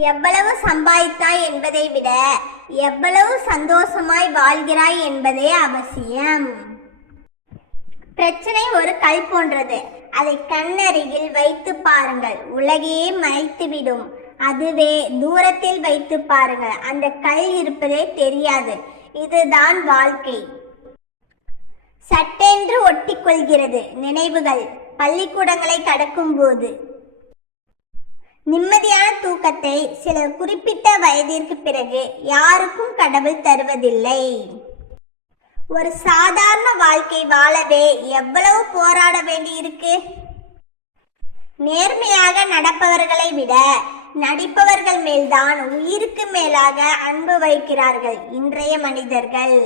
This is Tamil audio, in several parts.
எவ்வளவு சம்பாதித்தாய் என்பதை விட எவ்வளவு சந்தோஷமாய் வாழ்கிறாய் என்பதே அவசியம். பிரச்சனை ஒரு கல் போன்றது. அதை கண்ணருகில் வைத்து பாருங்கள். உலகையே மறைத்துவிடும். அதுவே தூரத்தில் வைத்து பாருங்கள். அந்த கல் இருப்பதே தெரியாது. இதுதான் வாழ்க்கை. சட்டென்று ஒட்டிக்கொள்கிறது நினைவுகள். பள்ளிக்கூடங்களை கடக்கும் போது நிம்மதியான தூக்கத்தை சில குறிப்பிட்ட வயதிற்கு பிறகு யாருக்கும் கடவுள் தருவதில்லை. ஒரு சாதாரண வாழ்க்கை வாழவே எவ்வளவு போராட வேண்டியிருக்கு? நேர்மையாக நடப்பவர்களை விட நடிப்பவர்கள் மேல்தான் உயிருக்கு மேலாக அன்பு வைக்கிறார்கள் இன்றைய மனிதர்கள்.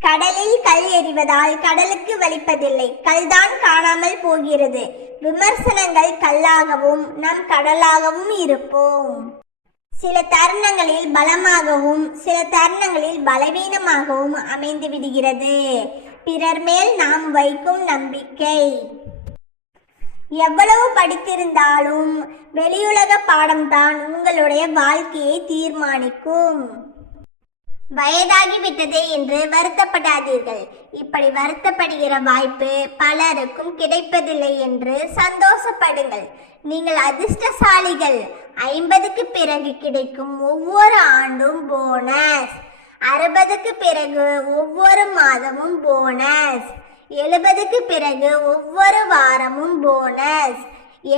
கடலில் கல் எறிவதால் கடலுக்கு வலிப்பதில்லை. கல்தான் காணாமல் போகிறது. விமர்சனங்கள் கல்லாகவும் நம் கடலாகவும் இருப்போம். சில தருணங்களில் பலமாகவும் சில தருணங்களில் பலவீனமாகவும் அமைந்து விடுகிறது. பிறர் மேல் நாம் வைக்கும் நம்பிக்கை. எவ்வளவு படித்திருந்தாலும் வெளியுலக பாடம்தான் உங்களுடைய வாழ்க்கையை தீர்மானிக்கும். வயதாகிவிட்டதே என்று வருத்தப்படாதீர்கள். இப்படி வருத்தப்படுகிற வாய்ப்பு பலருக்கும் கிடைப்பதில்லை என்று சந்தோஷப்படுங்கள். நீங்கள் அதிர்ஷ்டசாலிகள். ஐம்பதுக்கு பிறகு கிடைக்கும் ஒவ்வொரு ஆண்டும் போனஸ் அறுபதுக்கு பிறகு ஒவ்வொரு மாதமும் போனஸ் எழுபதுக்கு பிறகு ஒவ்வொரு வாரமும் போனஸ்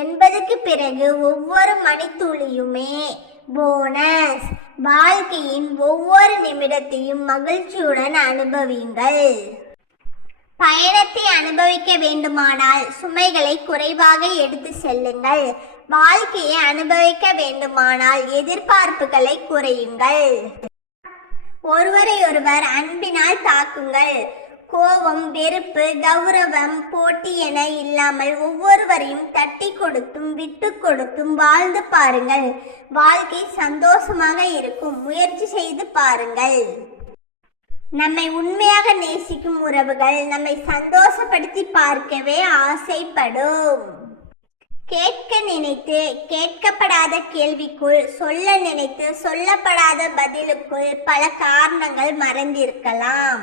எண்பதுக்கு பிறகு ஒவ்வொரு மணித்துளியுமே போனஸ் வாழ்க்கையின் ஒவ்வொரு நிமிடத்தையும் மகிழ்ச்சியுடன் அனுபவியுங்கள். பயணத்தை அனுபவிக்க வேண்டுமானால் சுமைகளை குறைவாக எடுத்து செல்லுங்கள். வாழ்க்கையை அனுபவிக்க வேண்டுமானால் எதிர்பார்ப்புகளை குறையுங்கள். ஒருவரை ஒருவர் அன்பினால் தாக்குங்கள். கோபம் வெறுப்பு கௌரவம் போட்டி என இல்லாமல் ஒவ்வொருவரையும் தட்டி கொடுத்தும் விட்டு கொடுத்தும் வாழ்ந்து பாருங்கள். வாழ்க்கை சந்தோஷமாக இருக்கும். முயற்சி செய்து பாருங்கள். நம்மை உண்மையாக நேசிக்கும் உறவுகள் நம்மை சந்தோஷப்படுத்தி பார்க்கவே ஆசைப்படும். கேட்க நினைத்து கேட்கப்படாத கேள்விக்குள் சொல்ல நினைத்து சொல்லப்படாத பதிலுக்குள் பல காரணங்கள் மறைந்திருக்கலாம்.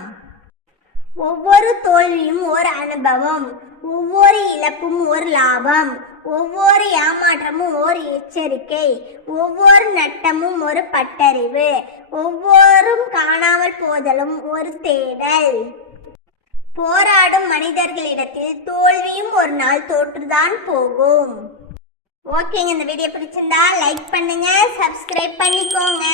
ஒவ்வொரு தோல்வியும் ஒரு அனுபவம் ஒவ்வொரு இழப்பும் ஒரு லாபம் ஒவ்வொரு ஏமாற்றமும் ஒரு எச்சரிக்கை ஒவ்வொரு நட்டமும் ஒரு பட்டறிவு ஒவ்வொரும் காணாமல் போதலும் ஒரு தேடல். போராடும் மனிதர்களிடத்தில் தோல்வியும் ஒரு நாள் தோற்றுதான் போகும். ஓகேங்க இந்த வீடியோ பிடிச்சிருந்தா லைக் பண்ணுங்க சப்ஸ்கிரைப் பண்ணிக்கோங்க.